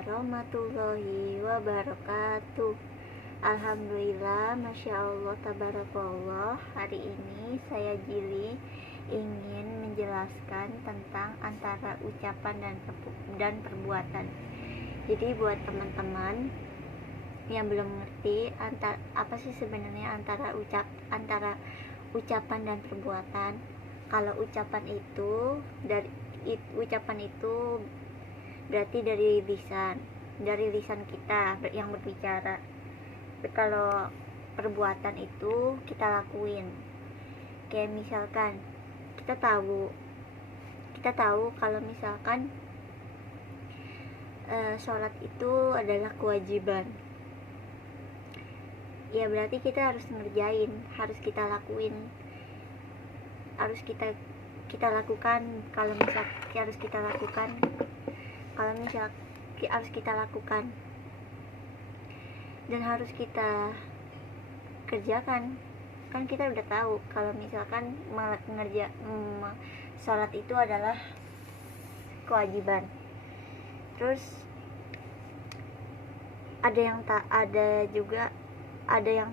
warahmatullahi wabarakatuh. Alhamdulillah, Masya Allah, tabarakallah. Hari ini saya Jili ingin menjelaskan tentang antara ucapan dan perbuatan. Jadi buat teman-teman yang belum mengerti apa sih sebenarnya antara ucapan dan perbuatan. Kalau ucapan itu berarti dari lisan kita yang berbicara. Kalau perbuatan itu kita lakuin. Kayak misalkan kita tahu kalau misalkan sholat itu adalah kewajiban. Ya berarti kita harus ngerjain, harus kita lakuin, harus kita lakukan. Kalau misal harus kita lakukan dan harus kita kerjakan. Kan kita udah tahu kalau misalkan sholat itu adalah kewajiban. Terus ada yang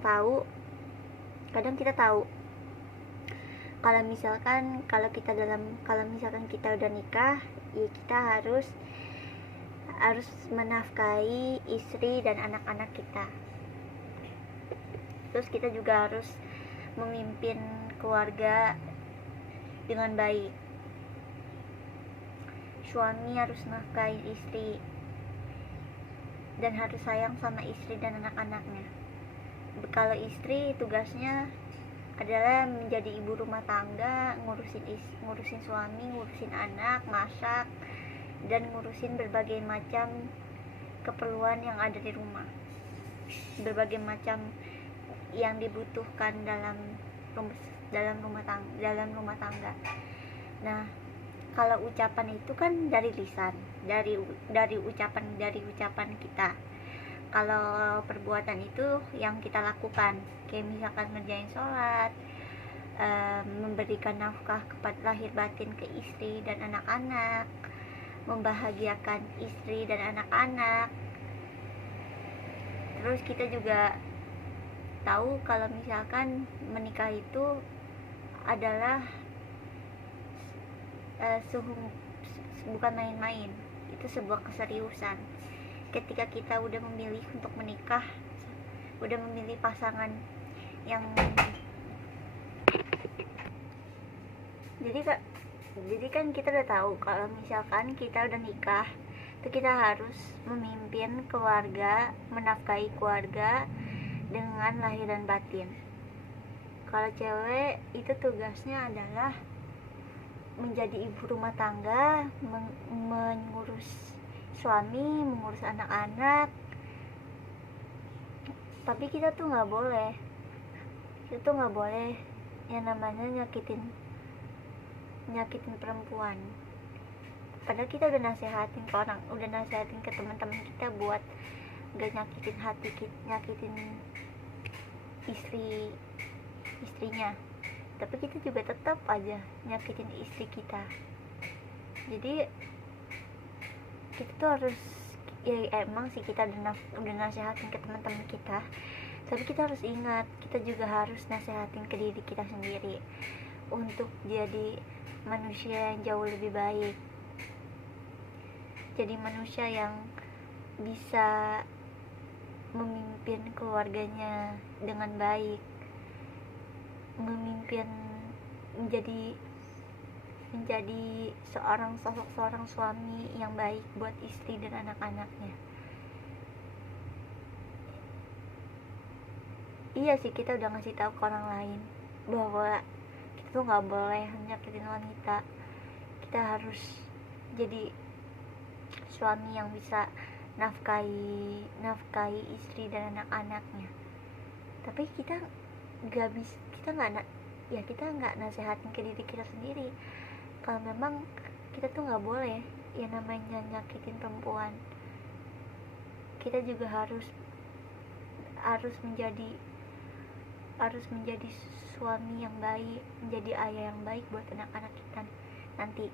tahu, kadang kita tahu kalau misalkan kita udah nikah, ya kita harus menafkahi istri dan anak-anak kita. Terus kita juga harus memimpin keluarga dengan baik. Suami harus nafkahi istri dan harus sayang sama istri dan anak-anaknya. Kalau istri tugasnya adalah menjadi ibu rumah tangga, ngurusin suami, ngurusin anak, masak, dan ngurusin berbagai macam keperluan yang ada di rumah, berbagai macam yang dibutuhkan dalam rumah tangga. Nah, kalau ucapan itu kan dari lisan, dari ucapan kita. Kalau perbuatan itu yang kita lakukan, kayak misalkan ngerjain sholat, memberikan nafkah kepada lahir batin ke istri dan anak-anak, membahagiakan istri dan anak-anak. Terus kita juga tahu kalau misalkan menikah itu adalah bukan main-main, itu sebuah keseriusan. Ketika kita udah memilih untuk menikah, udah memilih pasangan yang jadi kan kita udah tahu kalau misalkan kita udah nikah, itu kita harus memimpin keluarga, menafkahi keluarga dengan lahir dan batin. Kalau cewek itu tugasnya adalah menjadi ibu rumah tangga, mengurus suami, mengurus anak-anak. Tapi kita tuh nggak boleh yang namanya nyakitin perempuan. Padahal kita udah nasehatin ke teman-teman kita buat gak nyakitin istrinya. Tapi kita juga tetap aja nyakitin istri kita. Jadi kita tuh harus, ya emang sih kita udah nasehatin ke teman-teman kita, tapi kita harus ingat, kita juga harus nasehatin ke diri kita sendiri untuk jadi manusia yang jauh lebih baik, jadi manusia yang bisa memimpin keluarganya dengan baik, menjadi seorang suami yang baik buat istri dan anak-anaknya. Iya sih, kita udah ngasih tahu ke orang lain bahwa kita tuh nggak boleh nyakitin wanita. Kita harus jadi suami yang bisa nafkahi istri dan anak-anaknya. Tapi kita nggak nasehatin ke diri kita sendiri kalau memang kita tuh nggak boleh yang namanya nyakitin perempuan. Kita juga harus menjadi suami yang baik, menjadi ayah yang baik buat anak-anak kita nanti.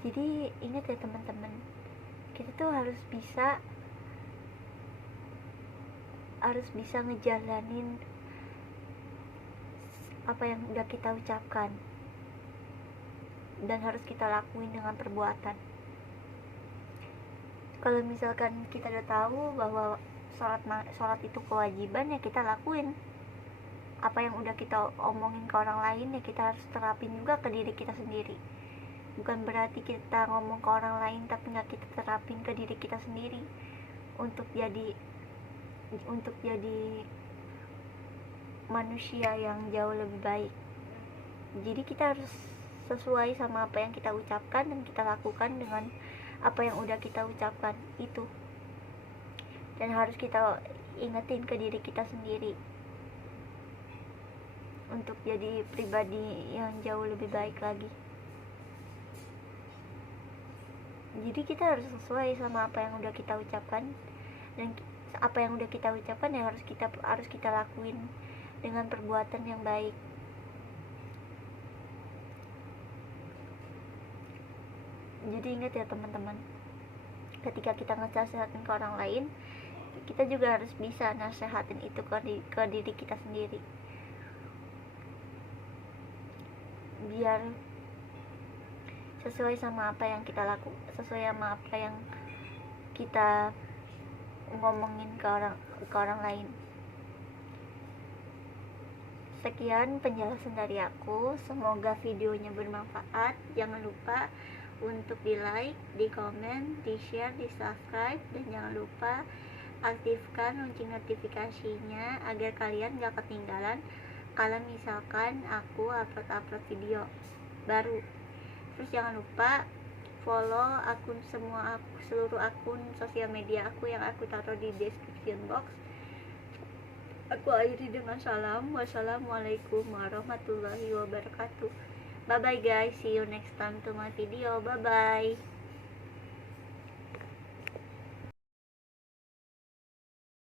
Jadi ingat ya teman-teman, kita tuh harus bisa ngejalanin apa yang udah kita ucapkan dan harus kita lakuin dengan perbuatan. Kalau misalkan kita udah tahu bahwa sholat itu kewajiban, ya kita lakuin. Apa yang udah kita omongin ke orang lain, ya kita harus terapin juga ke diri kita sendiri. Bukan berarti kita ngomong ke orang lain tapi nggak kita terapin ke diri kita sendiri untuk jadi manusia yang jauh lebih baik. Jadi kita harus sesuai sama apa yang kita ucapkan dan kita lakukan dengan apa yang udah kita ucapkan itu, dan harus kita ingetin ke diri kita sendiri untuk jadi pribadi yang jauh lebih baik lagi. Jadi kita harus sesuai sama apa yang udah kita ucapkan, dan apa yang udah kita ucapkan ya harus kita lakuin dengan perbuatan yang baik. Jadi ingat ya teman-teman, ketika kita nasihatin ke orang lain, kita juga harus bisa nasihatin itu ke diri kita sendiri, biar sesuai sama apa yang kita sesuai sama apa yang kita ngomongin ke orang lain. Sekian penjelasan dari aku, semoga videonya bermanfaat. Jangan lupa untuk di like, di komen, di share, di subscribe, dan jangan lupa aktifkan lonceng notifikasinya agar kalian gak ketinggalan kalau misalkan aku upload video baru. Terus jangan lupa follow seluruh akun sosial media aku yang aku taruh di description box. Aku akhiri dengan salam. Wassalamualaikum warahmatullahi wabarakatuh. Bye bye guys, see you next time to my video. Bye bye.